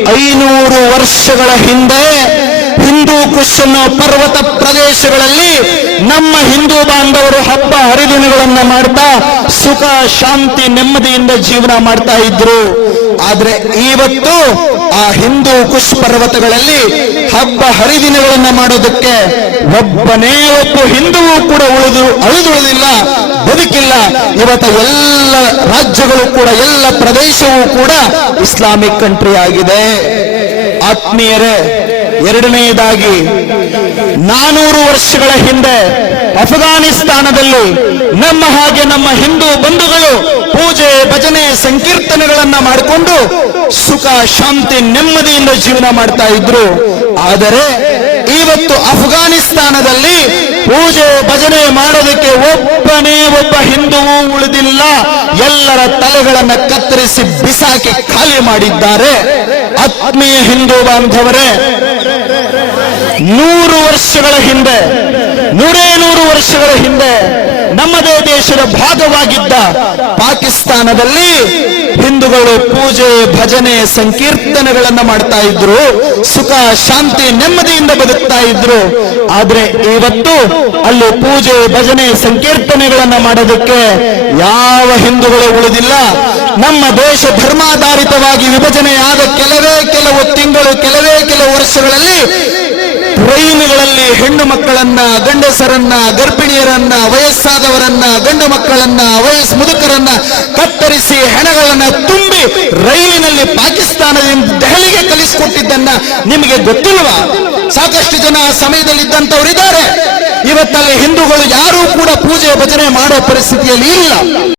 500 ವರ್ಷಗಳ ಹಿಂದೆ ಹಿಂದೂ ಕುಶ್ ಪರ್ವತ ಪ್ರದೇಶಗಳಲ್ಲಿ ನಮ್ಮ ಹಿಂದೂ ಬಾಂಧವರು ಹಬ್ಬ ಹರಿದಿನಗಳನ್ನ ಮಾಡ್ತಾ ಸುಖ ಶಾಂತಿ ನೆಮ್ಮದಿಯಿಂದ ಜೀವನ ಮಾಡ್ತಾ ಇದ್ರು. ಆದ್ರೆ ಇವತ್ತು ಆ ಹಿಂದೂ ಕುಶ್ ಪರ್ವತಗಳಲ್ಲಿ ಹಬ್ಬ ಹರಿದಿನಗಳನ್ನ ಮಾಡೋದಕ್ಕೆ ಒಬ್ಬನೇ ಒಬ್ಬ ಹಿಂದುವು ಕೂಡ ಉಳಿದುಳಿದಿಲ್ಲ, ಬದುಕಿಲ್ಲ. ಇವತ್ತು ಎಲ್ಲ ರಾಜ್ಯಗಳು ಕೂಡ ಎಲ್ಲ ಪ್ರದೇಶವೂ ಕೂಡ ಇಸ್ಲಾಮಿಕ್ ಕಂಟ್ರಿ ಆಗಿದೆ. ಆತ್ಮೀಯರೇ, ಎರಡನೆಯದಾಗಿ 400 ವರ್ಷಗಳ ಹಿಂದೆ ಅಫ್ಘಾನಿಸ್ತಾನದಲ್ಲಿ ನಮ್ಮ ಹಾಗೆ ನಮ್ಮ ಹಿಂದೂ ಬಂಧುಗಳು ಪೂಜೆ ಭಜನೆ ಸಂಕೀರ್ತನೆಗಳನ್ನ ಮಾಡಿಕೊಂಡು ಸುಖ ಶಾಂತಿ ನೆಮ್ಮದಿಯಿಂದ ಜೀವನ ಮಾಡ್ತಾ ಇದ್ರು. ಆದರೆ ಇವತ್ತು ಅಫ್ಘಾನಿಸ್ತಾನದಲ್ಲಿ ಪೂಜೆ ಭಜನೆ ಮಾಡೋದಕ್ಕೆ ಒಬ್ಬನೇ ಒಬ್ಬ ಹಿಂದುವೂ ಉಳಿದಿಲ್ಲ. ಎಲ್ಲರ ತಲೆಗಳನ್ನ ಕತ್ತರಿಸಿ ಬಿಸಾಕಿ ಖಾಲಿ ಮಾಡಿದ್ದಾರೆ. ಆತ್ಮೀಯ ಹಿಂದೂ ಬಾಂಧವರೇ, 100 ವರ್ಷಗಳ ಹಿಂದೆ, 100 ವರ್ಷಗಳ ಹಿಂದೆ ನಮ್ಮದೇ ದೇಶದ ಭಾಗವಾಗಿದ್ದ ಪಾಕಿಸ್ತಾನದಲ್ಲಿ ಹಿಂದೂಗಳು ಪೂಜೆ ಭಜನೆ ಸಂಕೀರ್ತನೆಗಳನ್ನ ಮಾಡ್ತಾ ಇದ್ರು, ಸುಖ ಶಾಂತಿ ನೆಮ್ಮದಿಯಿಂದ ಬದುಕ್ತಾ ಇದ್ರು. ಆದ್ರೆ ಇವತ್ತು ಅಲ್ಲಿ ಪೂಜೆ ಭಜನೆ ಸಂಕೀರ್ತನೆಗಳನ್ನ ಮಾಡೋದಕ್ಕೆ ಯಾವ ಹಿಂದೂಗಳು ಉಳಿದಿಲ್ಲ. ನಮ್ಮ ದೇಶ ಧರ್ಮಾಧಾರಿತವಾಗಿ ವಿಭಜನೆಯಾದ ಕೆಲವು ತಿಂಗಳು, ಕೆಲವು ವರ್ಷಗಳಲ್ಲಿ ಟ್ರೈನ್ಗಳಲ್ಲಿ ಹೆಣ್ಣು ಮಕ್ಕಳನ್ನ, ಗಂಡಸರನ್ನ, ಗರ್ಭಿಣಿಯರನ್ನ, ವಯಸ್ಸಾದವರನ್ನ, ಗಂಡು ಮಕ್ಕಳನ್ನ, ವಯಸ್ಸು ಮುದುಕರನ್ನ ಕತ್ತರಿಸಿ ಹೆಣಗಳನ್ನ ತುಂಬಿ ರೈಲಿನಲ್ಲಿ ಪಾಕಿಸ್ತಾನದಿಂದ ದೆಹಲಿಗೆ ಕಲಿಸಿಕೊಟ್ಟಿದ್ದನ್ನ ನಿಮಗೆ ಗೊತ್ತಿಲ್ವಾ? ಸಾಕಷ್ಟು ಜನ ಆ ಸಮಯದಲ್ಲಿ ಇದ್ದಂಥವರಿದ್ದಾರೆ. ಇವತ್ತಲ್ಲಿ ಹಿಂದೂಗಳು ಯಾರೂ ಕೂಡ ಪೂಜೆ ಭಜನೆ ಮಾಡೋ ಪರಿಸ್ಥಿತಿಯಲ್ಲಿ ಇಲ್ಲ.